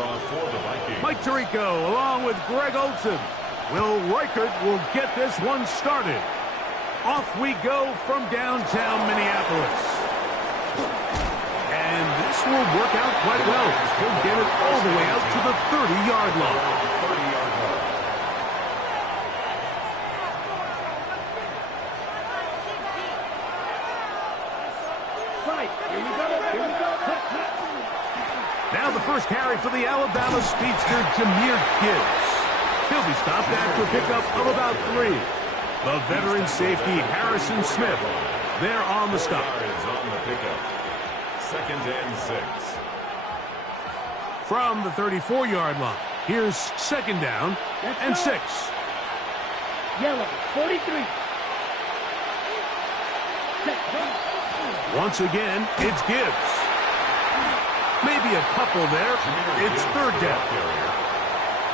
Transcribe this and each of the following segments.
kickoff for the Vikings. Mike Tirico along with Greg Olson. Will Reichert will get this one started. Off we go from downtown Minneapolis. And this will work out quite well. He'll get it all the way out to the 30-yard line. Now the first carry for the Alabama speedster, Jahmyr Gibbs. He'll be stopped after a pickup of about 3. The veteran safety, Harrison Smith, there on the stop. On the pickup. 2nd and 6. From the 34-yard line, here's 2nd down and 6. Yellow, 43. Once again, it's Gibbs. Maybe a couple there. It's 3rd down.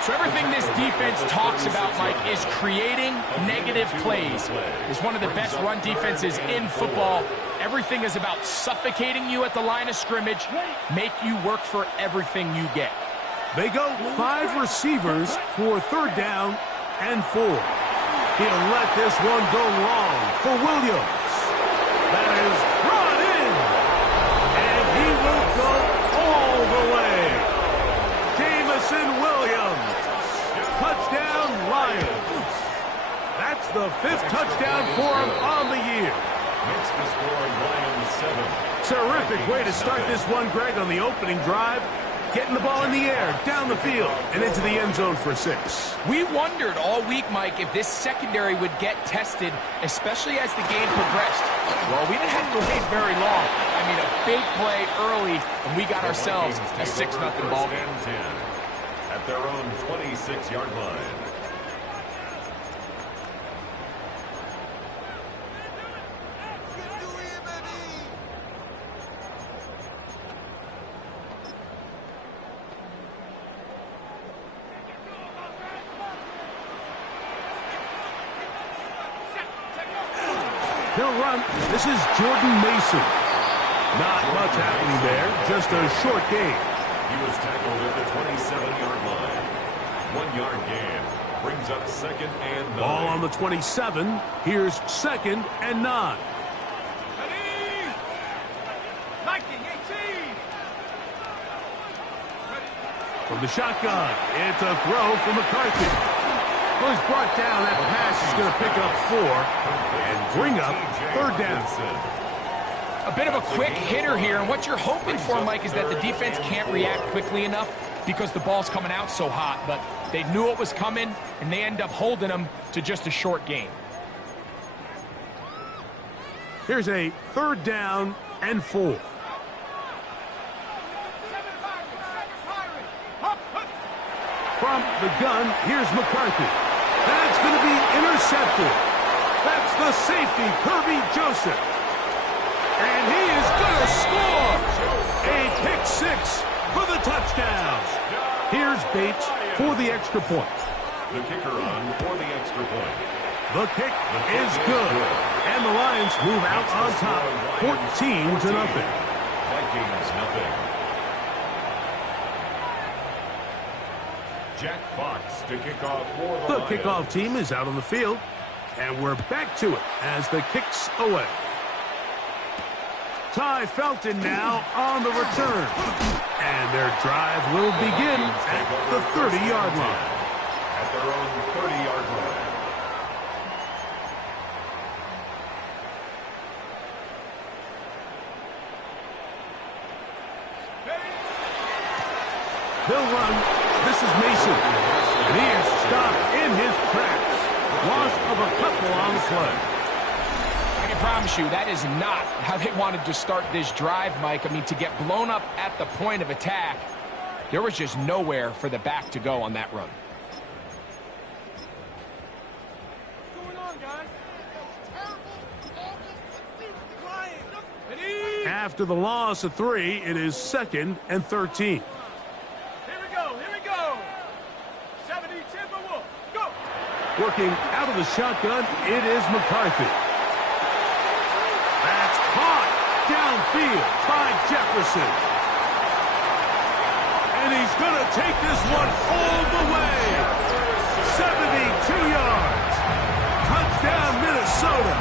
So everything this defense talks about, Mike, is creating negative plays. It's one of the best run defenses in football. Everything is about suffocating you at the line of scrimmage, make you work for everything you get. They go 5 receivers for 3rd down and 4. He'll let this one go long for Williams. That is brought in. And he will go all the way. Jamison Williams. Touchdown, Lions. That's the 5th touchdown for him on the year. Makes the score Lions 7. Terrific way to start this one, Greg, on the opening drive. Getting the ball in the air, down the field, and into the end zone for 6. We wondered all week, Mike, if this secondary would get tested, especially as the game progressed. Well, we didn't have to wait very long. I mean, a big play early, and we got ourselves a 6-0 ball game. 10 at their own 26-yard line. He'll run. This is Jordan Mason. Not much happening there. Just a short gain. He was tackled at the 27-yard line. 1-yard gain. Brings up 2nd and 9. Ball on the 27. Here's 2nd and 9. From the shotgun, it's a throw for McCarthy. Well, he's brought down. That pass is going to pick up 4 and bring up 3rd down. A bit of a quick hitter here, and what you're hoping for, Mike, is that the defense can't react quickly enough because the ball's coming out so hot, but they knew it was coming, and they end up holding them to just a short gain. Here's a 3rd down and 4. From the gun, here's McCarthy. That's going to be intercepted. That's the safety, Kirby Joseph. And he is going to score. A pick-6 for the touchdown. Here's Bates for the extra point. The kicker on for the extra point. The kick is good. And the Lions move out on top, 14-0. Vikings nothing. Jack Fox to kick off for the Lions. Kickoff team is out on the field, and we're back to it as the kick's away. Ty Felton now on the return, and their drive will begin at the 30-yard line. At their own 30-yard line. They'll run. This is Mason. And he is stopped in his tracks. Loss of a couple on the play. I can promise you that is not how they wanted to start this drive, Mike. I mean, to get blown up at the point of attack, there was just nowhere for the back to go on that run. What's going on, guys? After the loss of 3, it is 2nd and 13. Working out of the shotgun, it is McCarthy. That's caught downfield by Jefferson. And he's going to take this one all the way. 72 yards. Touchdown, Minnesota.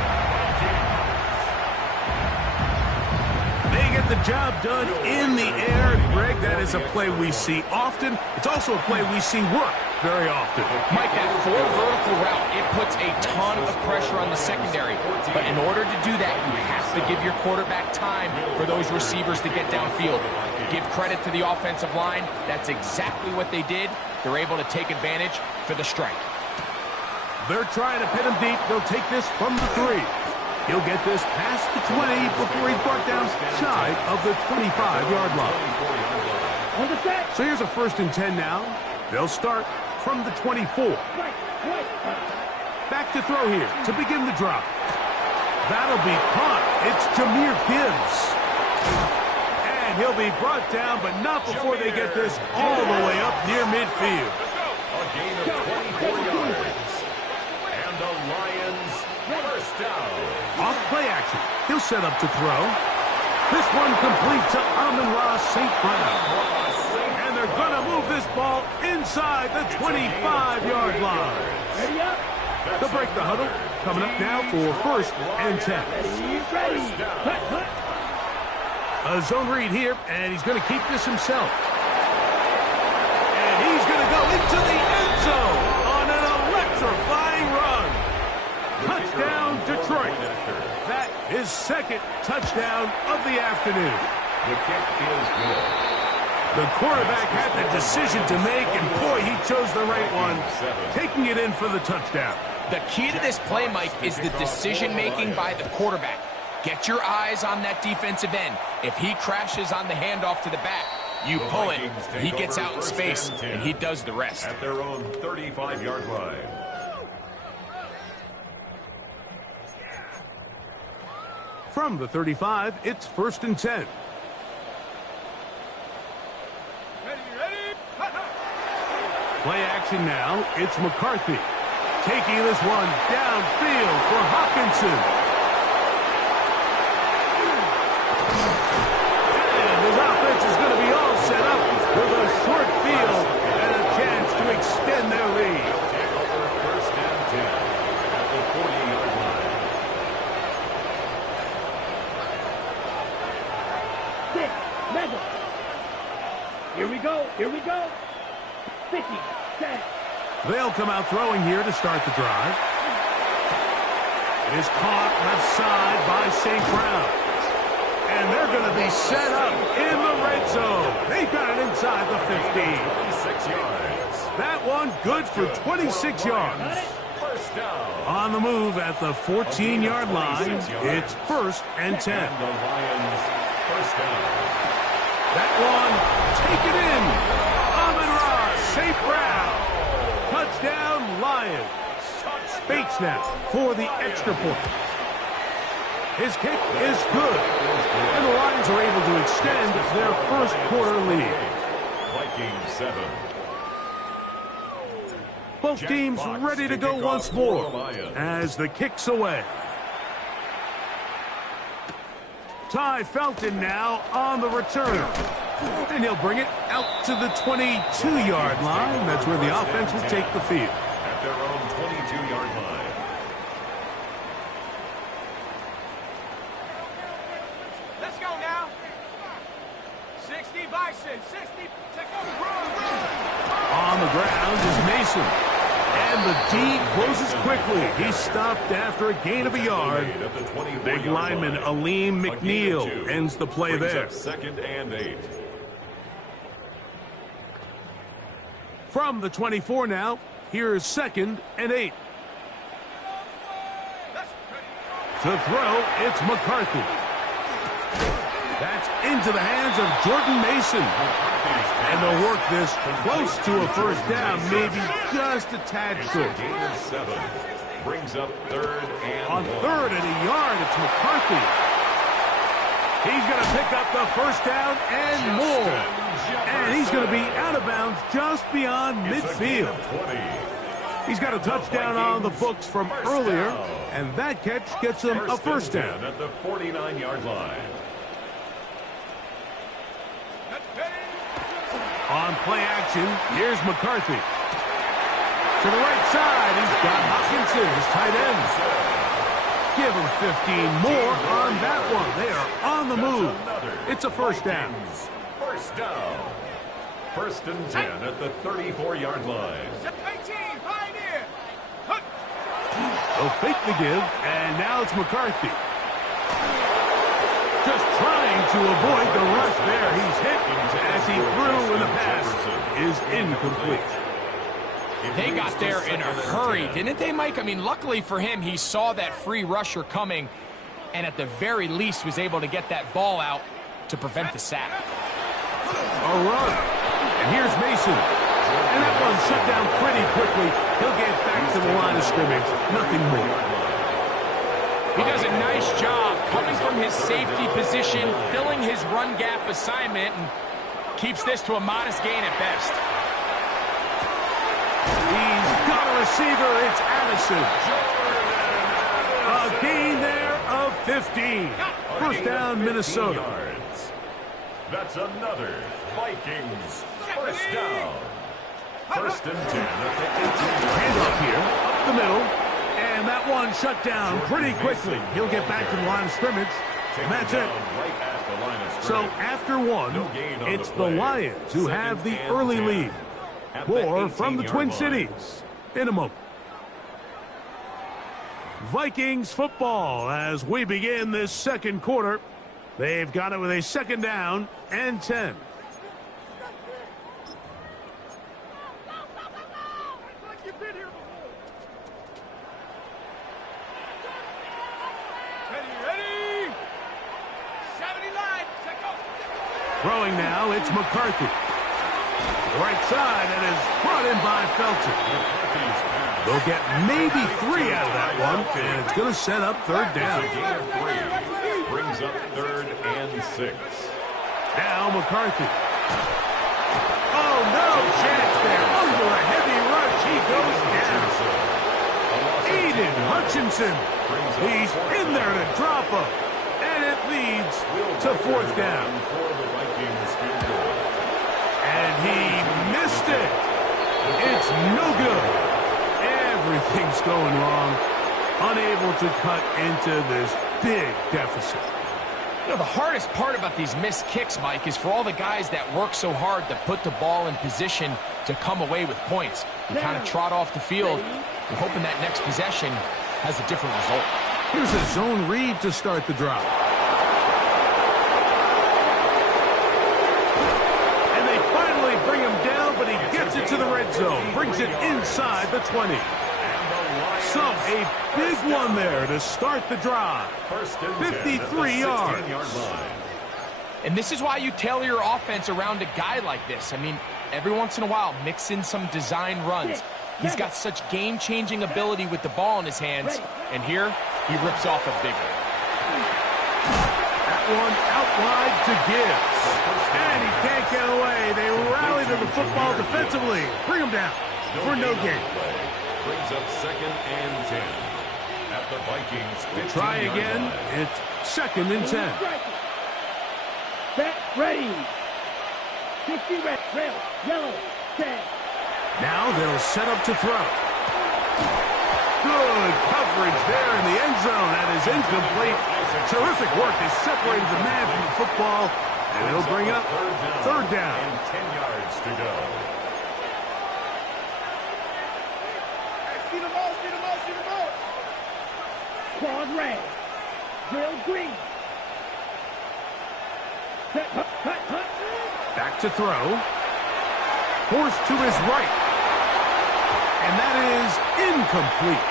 They get the job done in the air. Greg, that is a play we see often. It's also a play we see work very often. Mike, that vertical route, it puts a ton of pressure on the secondary. But in order to do that, you have to give your quarterback time for those receivers to get downfield. Give credit to the offensive line. That's exactly what they did. They're able to take advantage for the strike. They're trying to pin him deep. They'll take this from the 3. He'll get this past the 20 before he's brought down shy of the 25-yard line. On the set. So here's a 1st and 10 now. They'll start from the 24. Back to throw here to begin the drop. That'll be caught. It's Jahmyr Gibbs. And he'll be brought down, but not before they get this all the way up near midfield. A gain of 24 yards. And the Lions first down. Off play action. He'll set up to throw. This one complete to Amon-Ra St. Brown. And they're going to move this ball inside the 25-yard line. Ready up. They'll break the huddle. Coming up now for 1st and 10. Ready. Hut, hut. A zone read here, and he's going to keep this himself. And he's going to go into the end zone on an electrifying run. Touchdown, Detroit. That is 2nd touchdown of the afternoon. The kick is good. The quarterback had the decision to make, and boy, he chose the right one, taking it in for the touchdown. The key to this play, Mike, is the decision-making by the quarterback. Get your eyes on that defensive end. If he crashes on the handoff to the back, you pull it, he gets out in space, and he does the rest. At their own 35-yard line. From the 35, it's 1st and 10. Play action now. It's McCarthy. Taking this one downfield for Hawkinson. And his offense is going to be all set up with a short field and a chance to extend their lead. Take over 1st and 10 at the 40-yard line. 6, level. Here we go. Here we go. 50, 10. They'll come out throwing here to start the drive. It is caught left side by St. Brown. And they're going to be set up in the red zone. They got it inside the 15. 26 yards. That one good for 26 yards. First down. On the move at the 14-yard line, it's 1st and 10. And the Lions first down. That one, take it in. Amon-Ra St. Brown. Touchdown, Lions. Bates now for the extra point. His kick is good. And the Lions are able to extend their 1st quarter lead. Vikings 7. Both teams ready to go once more as the kick's away. Ty Felton now on the return. And he'll bring it out to the 22-yard line. That's where the offense will take the field. At their own 22-yard line. Let's go now. 60 Bison. 60. Take over. Run. On the ground is Mason. And the D closes quickly. He stopped after a gain of a yard. Big lineman Aleem McNeil ends the play there. 2nd and 8. From the 24 now, here is 2nd and 8. To throw, it's McCarthy. That's into the hands of Jordan Mason. And they'll work this close to a 1st down, maybe just a tad short. Gain of 7. Brings up 3rd and On 1. 3rd and a yard, it's McCarthy. He's going to pick up the 1st down and more. And he's going to be out of bounds just beyond midfield. He's got a touchdown on the books from earlier, and that catch gets him a 1st down. At the 49-yard line. On play action, here's McCarthy. To the right side, he's got Hopkinson, his tight end. Give him 15 more on that one. They are on the move. It's a first down. First down. First and 10 at the 34-yard line. They'll fake the give, and now it's McCarthy. Just trying to avoid the rush there. He's hit as he threw, and the pass is incomplete. They got there in a hurry, didn't they, Mike? I mean, luckily for him, he saw that free rusher coming, and at the very least was able to get that ball out to prevent the sack. A run. And here's Mason. And that one shut down pretty quickly. He'll get back to the line of scrimmage. Nothing more. He does a nice job coming from his safety position, filling his run gap assignment, and keeps this to a modest gain at best. He's got a receiver. It's Addison. A gain there of 15. First down, Minnesota. That's another Vikings first down. First and 10 at the 18. Handoff here, up the middle. And that one shut down pretty quickly. He'll get back to the line of scrimmage. And that's it. So after one, it's the Lions who have the early lead. More from the Twin Cities in a moment. Vikings football as we begin this second quarter. They've got it with a second down and 10. Throwing now, it's McCarthy. Right side, and is brought in by Felton. They'll get maybe 3 out of that one, and it's going to set up third down. Brings up third and 6. Now McCarthy. Oh, no chance there. Under a heavy rush, he goes down. Aiden Hutchinson. He's in there to drop him. And it leads to fourth down. And he missed it. It's no good. Everything's going wrong. Unable to cut into this big deficit. You know, the hardest part about these missed kicks, Mike, is for all the guys that work so hard to put the ball in position to come away with points. You kind of trot off the field. You're hoping that next possession has a different result. Here's a zone read to start the drive. And they finally bring him down, but he gets it to the red zone. Brings it inside the 20. So a big one there to start the drive. 53 yards. And this is why you tailor your offense around a guy like this. I mean, every once in a while, mix in some design runs. He's got such game-changing ability with the ball in his hands. And here, he rips off a big one. That one out wide to Gibbs. And he can't get away. They rally to the football defensively. Bring him down for no gain. Brings up second and 10 at the Vikings. Try again. It's second and 10. Set, ready. 50 red, trail, yellow, 10. Now they'll set up to throw. Good coverage there in the end zone. That is incomplete. Terrific work. They separated the man from the football, and it'll bring up third down. And 10 yards to go. Quad red, drill green. Set, hut, hut, hut. Back to throw. Forced to his right. And that is incomplete.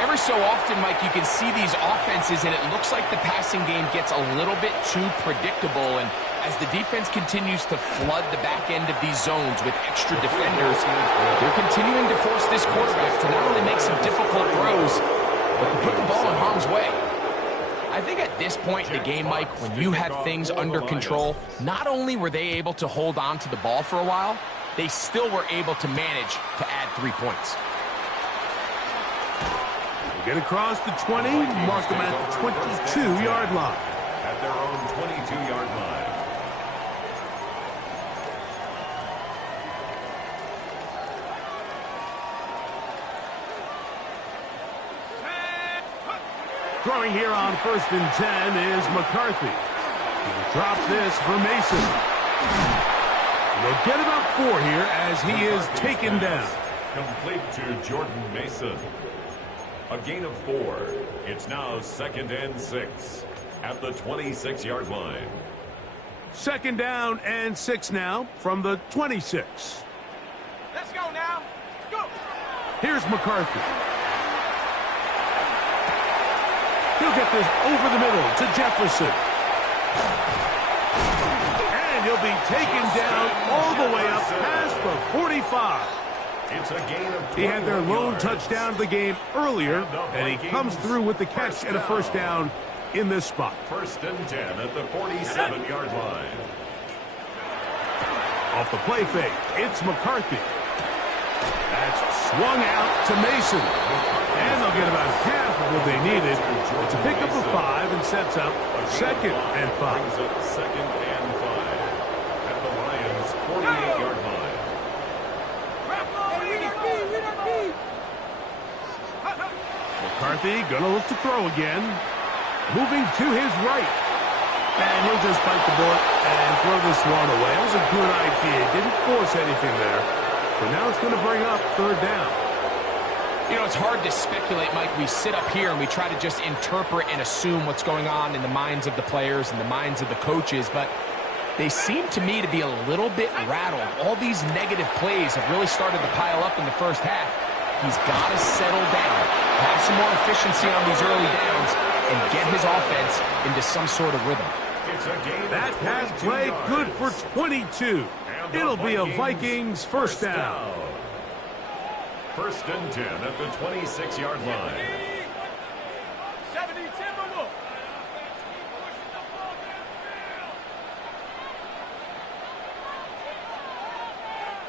Every so often, Mike, you can see these offenses, and it looks like the passing game gets a little bit too predictable. And as the defense continues to flood the back end of these zones with extra defenders, they're continuing to force this quarterback to not only make some difficult throws, but to put the ball in harm's way. I think at this point in the game, Mike, when you have things under control, not only were they able to hold on to the ball for a while, they still were able to manage to add 3 points. Get across the 20, mark them at the 22-yard line. At their own 22-yard line. Throwing here on 1st and 10 is McCarthy. He'll drop this for Mason. They'll get about 4 here as he is taken down. Complete to Jordan Mason. A gain of 4. It's now 2nd and 6 at the 26-yard line. 2nd down and 6 now from the 26. Let's go now. Go. Here's McCarthy. He'll get this over the middle to Jefferson. And he'll be taken down all the way up past the 45. It's a gain of 21 He had their lone yards. touchdown of the game earlier, and he comes through with the catch and a first down in this spot. 1st and 10 at the 47-yard line. Off the play fake, it's McCarthy. That's swung out to Mason. And they'll get about half of what they needed to pick up a 5 and sets up 2nd and 5. Brings up 2nd and 5 at the Lions' 48-yard line. McCarthy gonna look to throw again. Moving to his right. And he'll just bite the bullet and throw this one away. That was a good idea. Didn't force anything there. But now it's going to bring up 3rd down. You know, it's hard to speculate, Mike. We sit up here and we try to just interpret and assume what's going on in the minds of the players and the minds of the coaches, but they seem to me to be a little bit rattled. All these negative plays have really started to pile up in the first half. He's got to settle down, have some more efficiency on these early downs, and get his offense into some sort of rhythm. That pass play good for 22. It'll be a Vikings first down. 1st and 10 at the 26-yard line.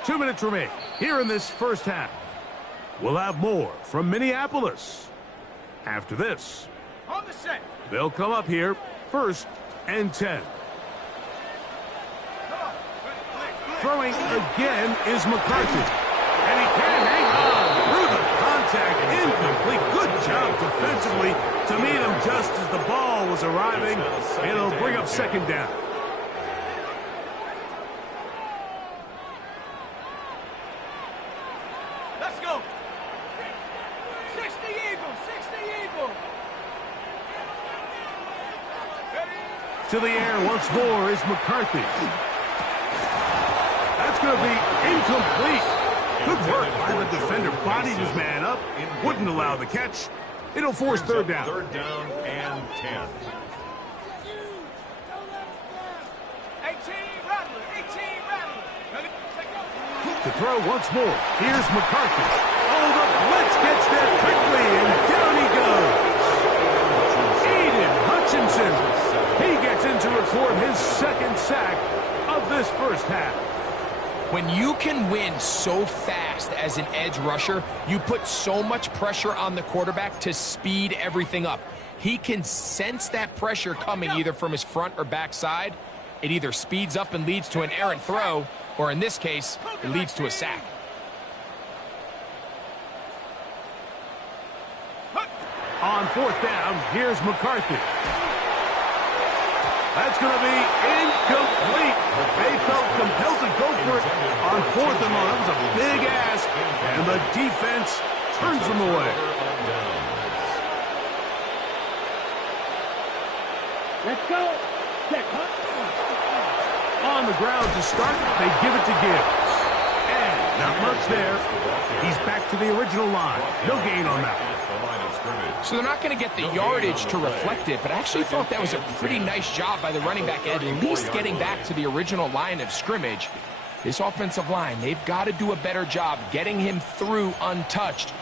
2 minutes remain here in this first half. We'll have more from Minneapolis. After this, On the set. they'll come up here 1st and 10. Throwing again is McCarthy. And he can't hang on through the contact. Incomplete. Good job defensively to meet him just as the ball was arriving. It'll bring up 2nd down. Let's go. 60 Eagles, 60 Eagles. To the air once more is McCarthy. That's going to be incomplete. Good work by the defender. Bodied his man up. Wouldn't allow the catch. It'll force 3rd down. 3rd down and 10. 18 Rattler, 18 Rattler. To throw once more. Here's McCarthy. Oh, the blitz gets there quickly, and down he goes. Aiden Hutchinson. He gets in to record his 2nd sack of this first half. When you can win so fast as an edge rusher, you put so much pressure on the quarterback to speed everything up. He can sense that pressure coming either from his front or back side. It either speeds up and leads to an errant throw, or in this case, it leads to a sack. On 4th down, here's McCarthy. That's going to be incomplete. They felt compelled to go for it on 4th and long. That was a big ask, and the defense turns them away. Let's go. Check, huh? On the ground to start, they give it to Gibbs. And not much there. He's back to the original line. No gain on that. So they're not going to get the yardage to reflect it, but I actually thought that was a pretty nice job by the running back, at least getting back to the original line of scrimmage. This offensive line, they've got to do a better job getting him through untouched.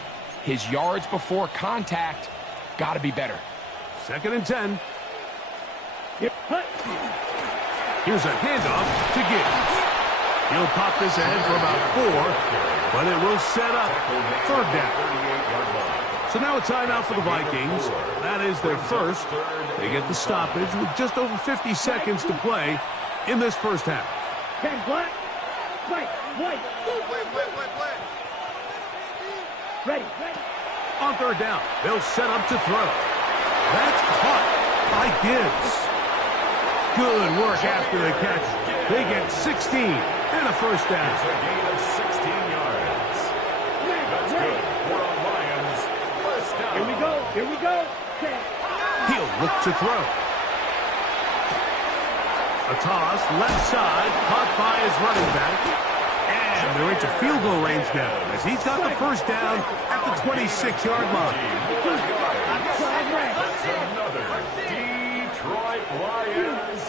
His yards before contact got to be better. 2nd and 10. Here, hut. Here's a handoff to Gibbs. He'll pop this ahead for about 4, but it will set up 3rd down. So now a timeout for the Vikings. That is their first. They get the stoppage with just over 50 seconds to play in this first half. 10 black. White. Ready. On 3rd down, they'll set up to throw. That's caught by Gibbs. Good work after the catch. They get 16 and a first down. It's a gain of 16 yards. That's good for a Lions first down. Here we go. Here we go. He'll look to throw. A toss, left side, caught by his running back. And they're into field goal range now as he's got the first down at the 26-yard line. That's another Detroit Lions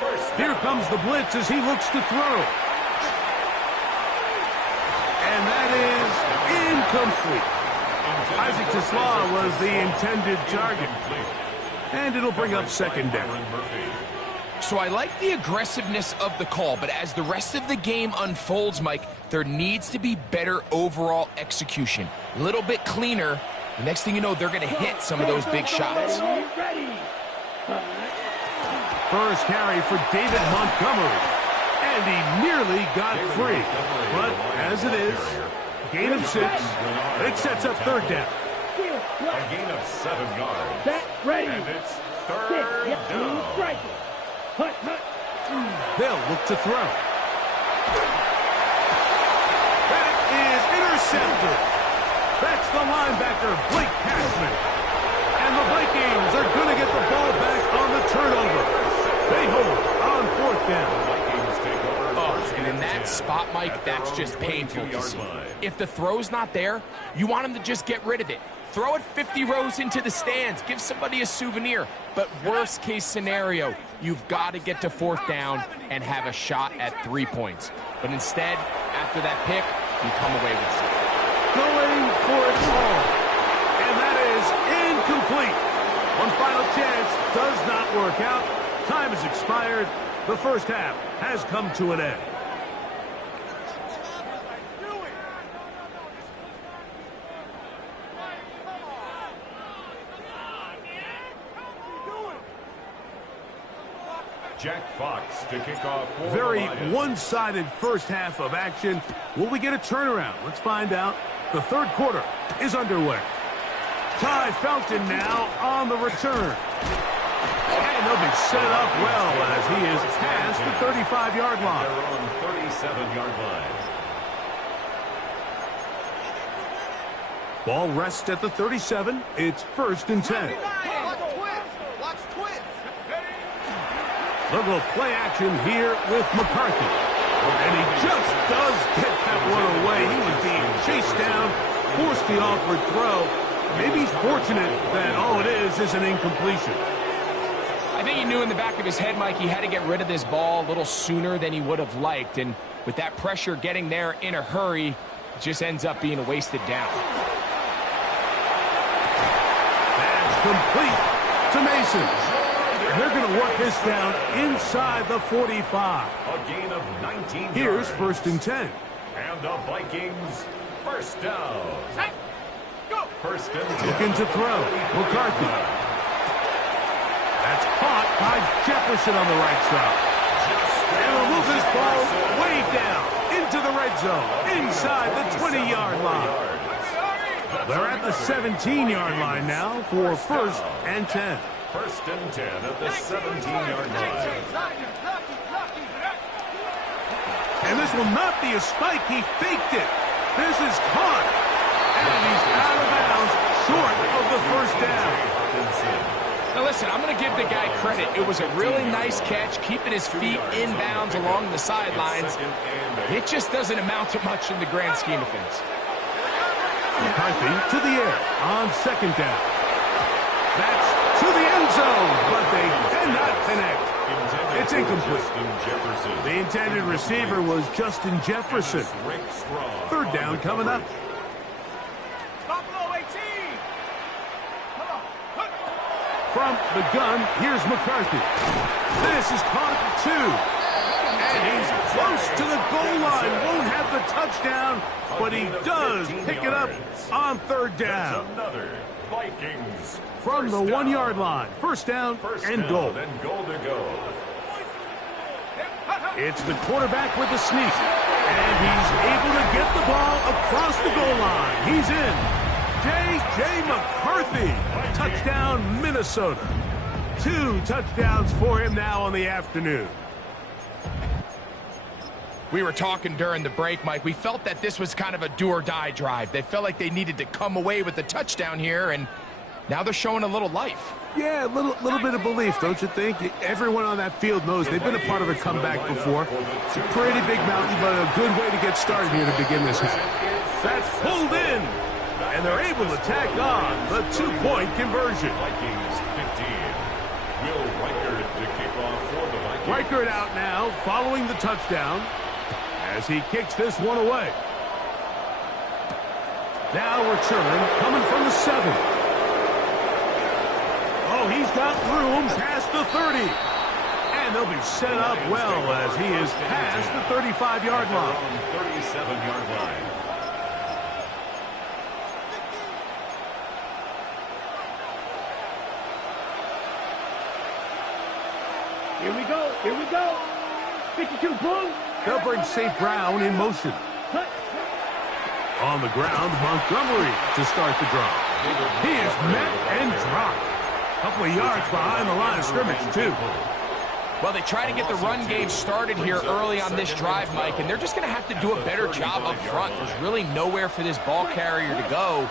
first down. Here comes the blitz as he looks to throw. And that is incomplete. Isaac Tesla was the intended target. And it'll bring up second down. So I like the aggressiveness of the call, but as the rest of the game unfolds, Mike, there needs to be better overall execution. A little bit cleaner. The next thing you know, they're going to hit some of those big shots. First carry for David Montgomery. And he nearly got free. But as it is, gain of 6. It sets up third down. A gain of 7 yards. And it's third down. They'll look to throw. That is intercepted. That's the linebacker, Blake Cashman. And the Vikings are going to get the ball back on the turnover. They hold on fourth down. Oh, and in that spot, Mike, that's just painful to see. If the throw's not there, you want him to just get rid of it. Throw it 50 rows into the stands. Give somebody a souvenir. But worst case scenario, you've got to get to fourth down and have a shot at 3 points. But instead, after that pick, you come away with something. Going for it all. And that is incomplete. One final chance does not work out. Time has expired. The first half has come to an end. Jack Fox to kick off for Very the Lions. one-sided first half of action. Will we get a turnaround? Let's find out. The third quarter is underway. Ty Felton now on the return. And they'll be set up well as he is past the 35-yard line. They're on 37-yard line. Ball rests at the 37. It's 1st and 10. They'll go play action here with McCarthy. And he just does get that one away. He was being chased down, forced the awkward throw. Maybe he's fortunate that all it is an incompletion. I think he knew in the back of his head, Mike, he had to get rid of this ball a little sooner than he would have liked. And with that pressure getting there in a hurry, it just ends up being a wasted down. That's complete to Mason. And they're going to work this down inside the 45. A gain of 19 Here's yards. 1st and 10. And the Vikings first down. First and 10. Looking to throw. McCarthy. That's caught by Jefferson on the right side. And will move this ball way down into the red zone, inside the 20-yard line. They're at the 17-yard line now for 1st and 10. First and 10 at the 17-yard line. And this will not be a spike. He faked it. This is caught. And he's out of bounds, short of the first down. Now listen, I'm going to give the guy credit. It was a really nice catch, keeping his feet inbounds along the sidelines. It just doesn't amount to much in the grand scheme of things. McCarthy to the air on 2nd down. That's to the end zone, but they cannot connect. It's incomplete. The intended receiver was Justin Jefferson. 3rd down coming up. From the gun, here's McCarthy. This is caught at 2. And he's close to the goal line. Won't have the touchdown, but he does pick it up on 3rd down. Another Vikings. From the 1-yard line. First down and goal. And goal to go. It's the quarterback with the sneak. And he's able to get the ball across the goal line. He's in. J.J. McCarthy. Touchdown, Minnesota. 2 touchdowns for him now on the afternoon. We were talking during the break, Mike. We felt that this was kind of a do-or-die drive. They felt like they needed to come away with the touchdown here, and now they're showing a little life. Yeah, a little bit of belief, don't you think? Everyone on that field knows they've been a part of a comeback before. It's a pretty big mountain, but a good way to get started here to begin this half. That's pulled in, and they're able to tack on the 2-point conversion. Vikings 15. Will Reichert to kick off for the Vikings. Reichert out now, following the touchdown, as he kicks this one away. Now return, coming from the 7. Oh, he's got room past the 30. And they'll be set up well as he is past the 35-yard line. 37-yard line. Here we go. Here we go. 52 blue. They'll bring St. Brown in motion. Cut. On the ground, Montgomery to start the drive. He is met and dropped. A couple of yards behind the line of scrimmage, too. Well, they try to get the run game started here early on this drive, Mike, and they're just going to have to do a better job up front. There's really nowhere for this ball carrier to go.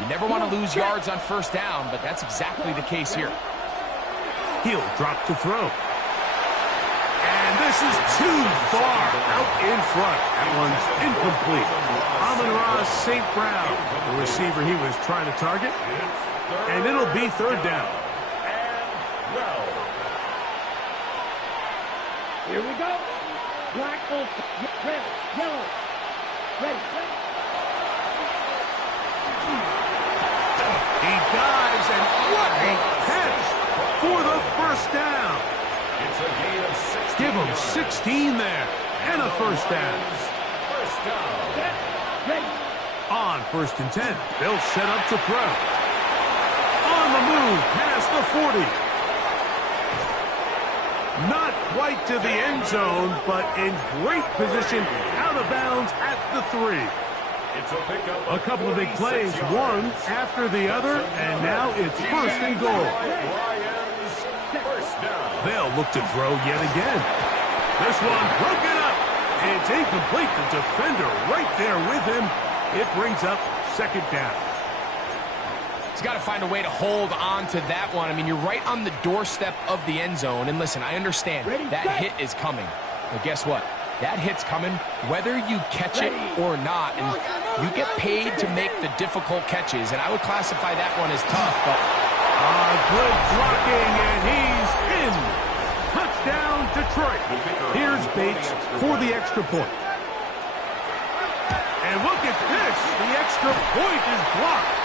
You never want to lose yards on first down, but that's exactly the case here. He'll drop to throw. And this is too far out in front. That one's incomplete. Amon-Ra St. Brown, the receiver he was trying to target. And it'll be third down. Here we go. Black, red, yellow. Ready. He dives, and what a catch for the first down. It's a gain of 16. Give him 16 there, and a first down. First down. Ready. On 1st and 10, they'll set up to throw. On the move, past the 40. Not quite to the end zone, but in great position, out of bounds at the 3. It's a pickup. A couple of big plays, one after the other, and now it's 1st and goal. Lions, first down. They'll look to throw yet again. This one broken up. It's incomplete. The defender right there with him. It brings up 2nd down. He's got to find a way to hold on to that one. I mean, you're right on the doorstep of the end zone. And listen, I understand that hit is coming. But guess what? That hit's coming whether you catch it or not. And you get paid to make the difficult catches. And I would classify that one as tough. But good blocking, and he's in. Touchdown, Detroit. Here's Bates for the extra point. And look at this. The extra point is blocked.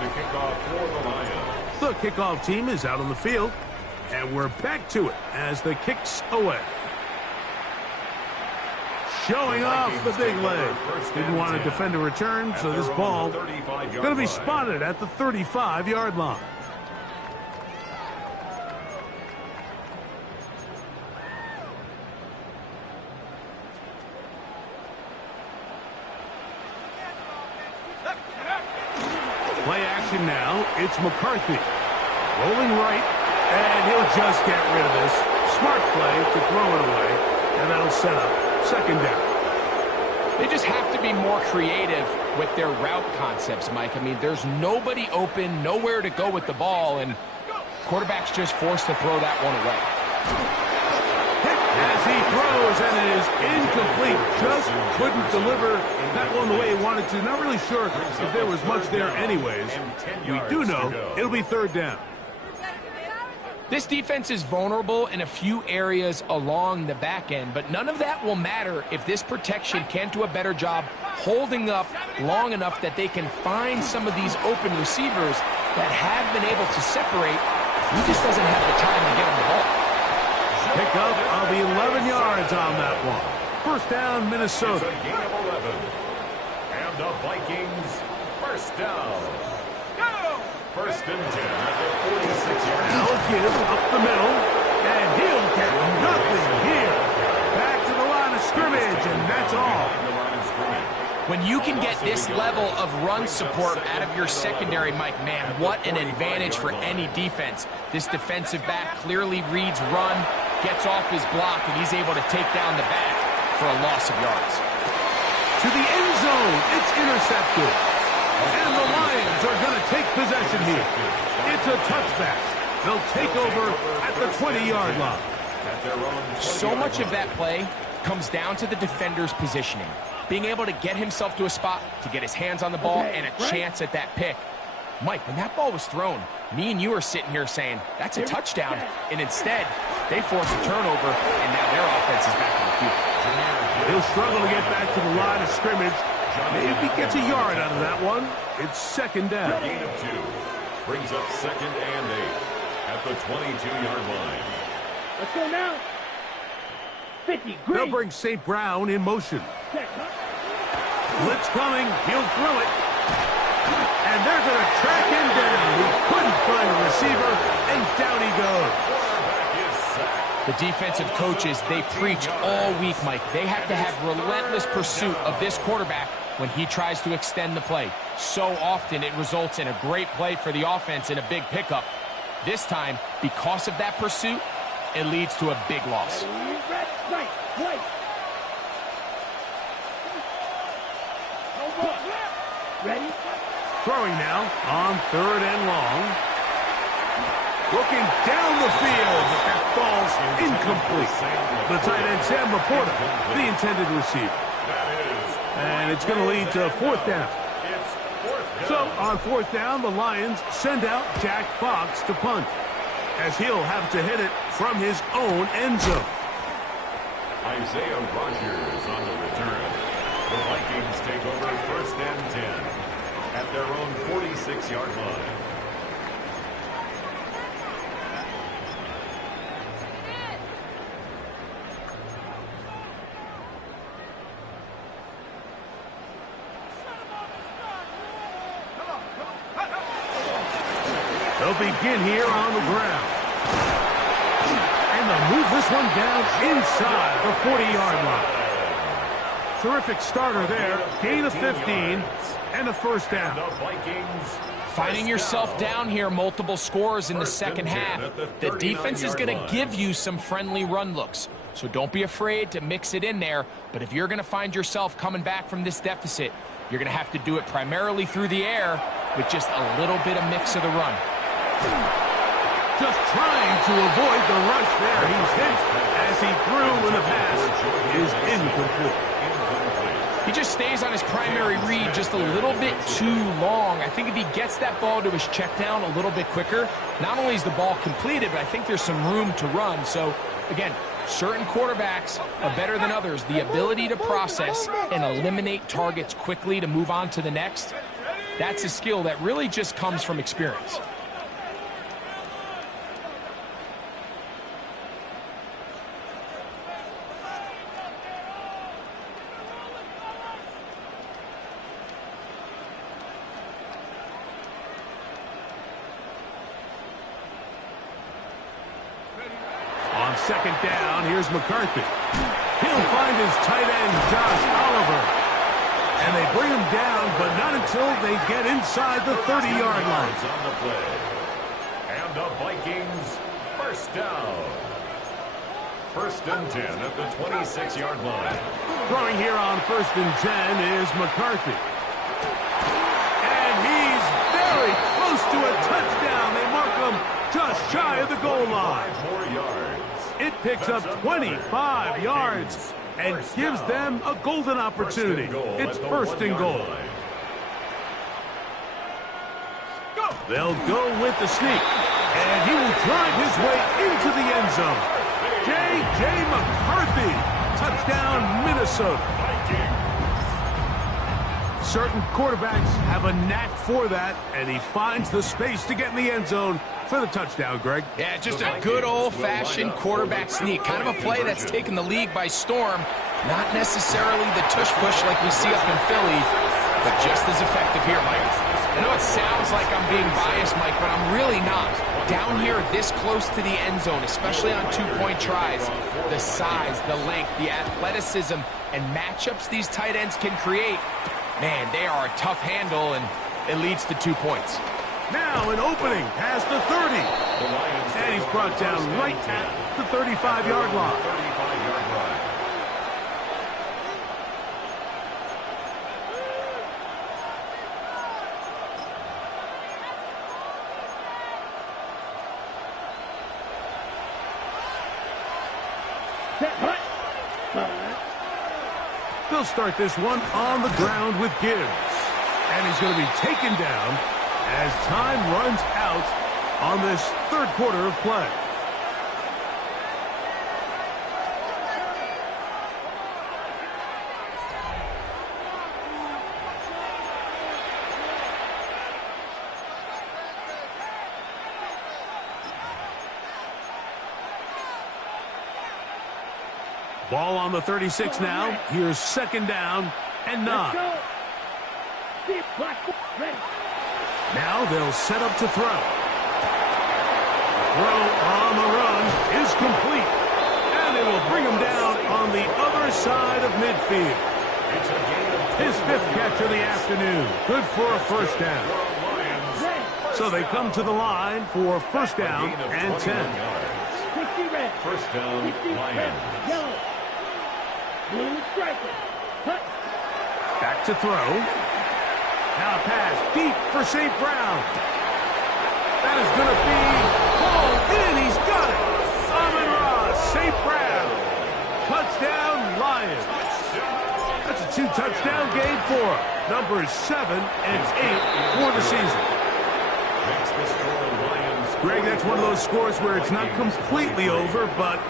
To kick off for the Lions. The kickoff team is out on the field, and we're back to it as the kick's away. Showing off the big leg. Didn't want to defend a return, so this ball going to be spotted at the 35-yard line. Play action now. It's McCarthy. Rolling right, and he'll just get rid of this. Smart play to throw it away, and that'll set up 2nd down. they just have to be more creative with their route concepts, Mike. I mean, there's nobody open, nowhere to go with the ball, and quarterback's just forced to throw that one away. As he throws, and it is incomplete. Just couldn't deliver that one the way he wanted to. Not really sure if there was much there anyways. We do know it'll be 3rd down. This defense is vulnerable in a few areas along the back end, but none of that will matter if this protection can't do a better job holding up long enough that they can find some of these open receivers that have been able to separate. He just doesn't have the time to get them the ball. Pick up of 11 yards on that one. 1st down, Minnesota. It's a gain of 11. And the Vikings, 1st down. 1st and 10 at the 46-yard line. Now give up the middle, and he'll get no that's all. When you can get this level of run support out of your secondary, Mike, man, what an advantage for any defense. This defensive back clearly reads run, gets off his block, and he's able to take down the back for a loss of yards. To the end zone, it's intercepted. And the Lions are going to take possession here. It's a touchback. They'll take over at the 20-yard line. So much of that play comes down to the defender's positioning. Being able to get himself to a spot, to get his hands on the ball, and a chance at that pick. Mike, when that ball was thrown, me and you are sitting here saying, that's a touchdown. And instead, they force a turnover, and now their offense is back on the field. He'll struggle to get back to the line of scrimmage. Maybe gets a yard out of that one. It's second down. Gain of 2 brings up 2nd and 8 at the 22-yard line. Let's go now. 50, green. They'll bring St. Brown in motion. Blitz coming. He'll throw it. And they're going to track him down. He couldn't find a receiver, and down he goes. The defensive coaches, they preach all week, Mike. They have to have relentless pursuit of this quarterback when he tries to extend the play. So often it results in a great play for the offense and a big pickup. This time, because of that pursuit, it leads to a big loss. Ready? Throwing now on 3rd and long. Looking down the field, but that falls incomplete. The tight end, Sam Laporta, the intended receiver. And it's going to lead to 4th down. So on 4th down, the Lions send out Jack Fox to punt, as he'll have to hit it from his own end zone. Isaiah Rodgers on the return. The Vikings take over 1st and 10 at their own 46-yard line. They'll begin here on the ground. And they'll move this one down inside the 40-yard line. Terrific starter there. Gain of 15 and a 1st down. Finding yourself down here, multiple scores in the second half. The defense is going to give you some friendly run looks. So don't be afraid to mix it in there. But if you're going to find yourself coming back from this deficit, you're going to have to do it primarily through the air with just a little bit of mix of the run. Just trying to avoid the rush there. He's hit as he threw when the pass is incomplete. He just stays on his primary read just a little bit too long. I think if he gets that ball to his check down a little bit quicker, not only is the ball completed, but I think there's some room to run. So, again, certain quarterbacks are better than others. The ability to process and eliminate targets quickly to move on to the next, that's a skill that really just comes from experience. On 2nd down, here's McCarthy. He'll find his tight end, Josh Oliver. And they bring him down, but not until they get inside the 30-yard line. On the play. And the Vikings 1st down. 1st and 10 at the 26-yard line. Throwing here on 1st and 10 is McCarthy. And he's very close to a touchdown. They mark him just shy of the goal line. 5 more yards. It picks up 25 yards and gives them a golden opportunity. It's 1st and goal. They'll go with the sneak, and he will drive his way into the end zone. J.J. McCarthy, touchdown, Minnesota. Certain quarterbacks have a knack for that, and he finds the space to get in the end zone for the touchdown, Greg. Yeah, just a good old-fashioned quarterback sneak. Kind of a play that's taken the league by storm. Not necessarily the tush-push like we see up in Philly, but just as effective here, Mike. I know it sounds like I'm being biased, Mike, but I'm really not. down here this close to the end zone, especially on two-point tries, the size, the length, the athleticism, and matchups these tight ends can create, man, they are a tough handle, and it leads to 2 points. Now an opening past the 30. And he's brought down right at the 35-yard line. They'll start this one on the ground with Gibbs. And he's going to be taken down as time runs out on this third quarter of play. Ball on the 36 now. Here's second down and 9. Now they'll set up to throw. Throw on the run is complete. And they will bring him down on the other side of midfield. His 5th catch of the afternoon. Good for a first down. So they come to the line for first down and 10. First down, Lions. Back to throw. Now pass deep for St. Brown. That is going to be hauled in. He's got it. Amon-Ra, St. Brown. Touchdown, Lions. That's a 2-touchdown game for him. Numbers 7 and 8 for the season. Greg, that's one of those scores where it's not completely over, but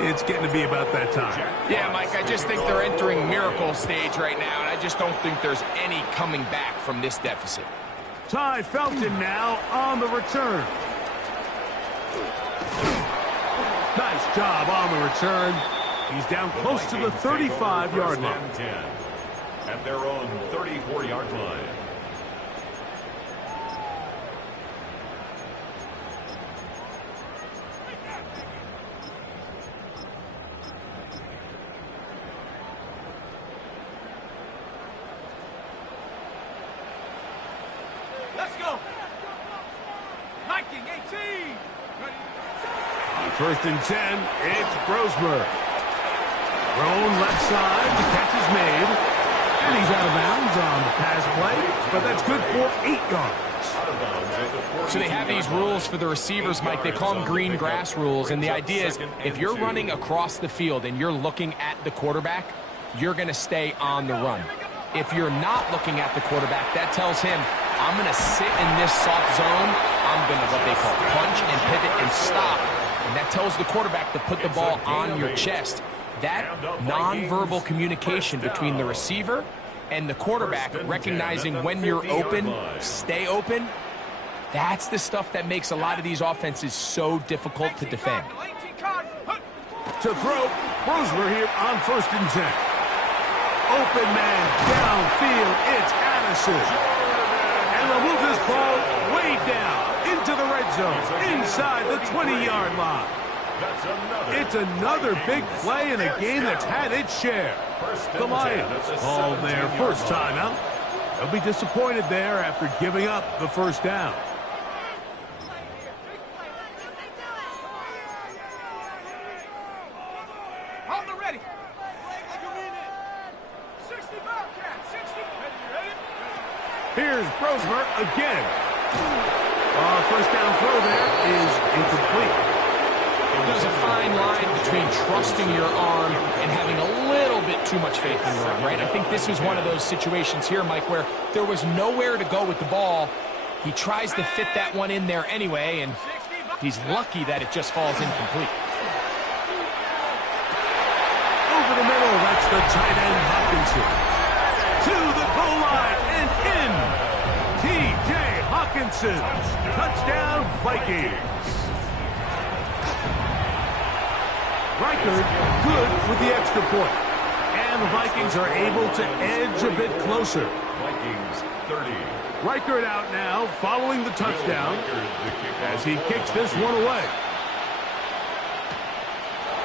it's getting to be about that time. Yeah, Mike, I just think they're entering miracle stage right now, and I just don't think there's any coming back from this deficit. Ty Felton now on the return. Nice job on the return. He's down close to the 35-yard line. At their own 34-yard line. Let's go. Viking 18. On first and 10, it's Brosmer. Thrown left side, the catch is made. And he's out of bounds on the pass play, but that's good for 8 yards. So they have these rules for the receivers, Mike. They call them green grass rules, and the idea is if you're running across the field and you're looking at the quarterback, you're going to stay on the run. If you're not looking at the quarterback, that tells him, I'm going to sit in this soft zone. I'm going to what they call punch and pivot and stop. And that tells the quarterback to put the ball on your chest. That nonverbal communication between the receiver and the quarterback, recognizing when you're open, stay open, that's the stuff that makes a lot of these offenses so difficult to defend. To throw, Brosmer here on first and 10. Open man downfield, it's Addison. And they'll move this ball way down into the red zone, inside the 20-yard line. It's another big play in a game that's had its share. The Lions call their first timeout. They'll be disappointed there after giving up the first down. On the ready. 60 Bobcat. 60. Here's Brosmer again. First down throw there is incomplete. There's a fine line between trusting your arm and having a little bit too much faith in your arm, right? I think this was one of those situations here, Mike, where there was nowhere to go with the ball. He tries to fit that one in there anyway, and he's lucky that it just falls incomplete. Over the middle, that's the tight end Hawkinson. To the goal line and in. T.J. Hawkinson. Touchdown, Vikings. Reichard good with the extra point. And And the Vikings are able to edge a bit closer. Vikings 30. Reichert out now, following the touchdown, as he kicks this one away.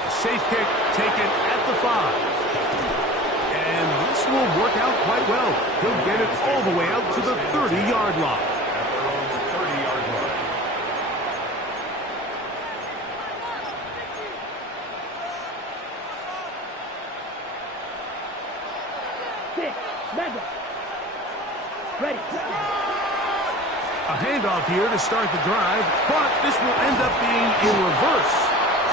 A safe kick taken at the 5. And this will work out quite well. He'll get it all the way out to the 30-yard line. At their own 30-yard line. Six. Mega. Ready. A handoff here to start the drive, but this will end up being in reverse.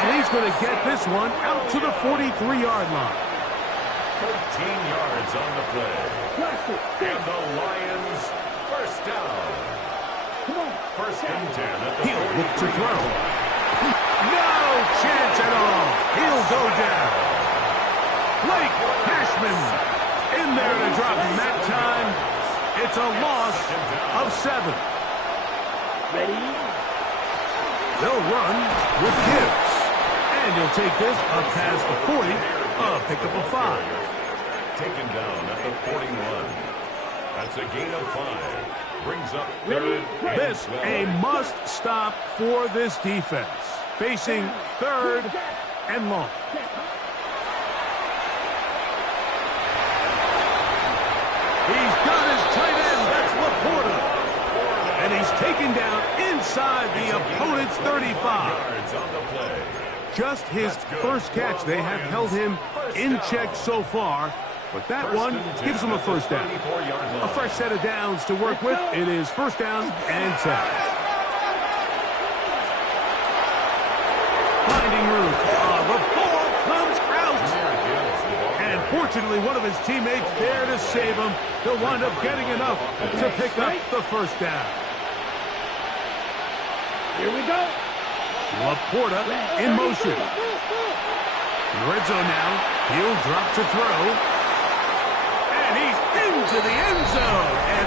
And he's going to get this one out to the 43-yard line. 13 yards on the play. And the Lions first down. Come on. First and 10 at the He'll look to 43 throw. yard line. No chance at all. He'll go down. Blake Cashman in there to drop him that time. It's a loss of 7. Ready. They'll run with Gibbs. And he'll take this up past the 40. Pick up a 5. Taken down at the 41. That's a gain of 5. Brings up third. This a must stop for this defense. Facing 3rd and long. He's got his tight end. That's Laporta. And he's taken down inside the opponent's 35. Yards on the play. Just his first catch. They have held him in check so far, but that one gives him a first down. A fresh set of downs to work with. It is first down and 10. Finding room. The ball comes out. And fortunately, one of his teammates there to save him. He'll wind up getting enough to pick up the first down. Here we go. Laporta in motion. Red zone now. He'll drop to throw. And he's into the end zone. And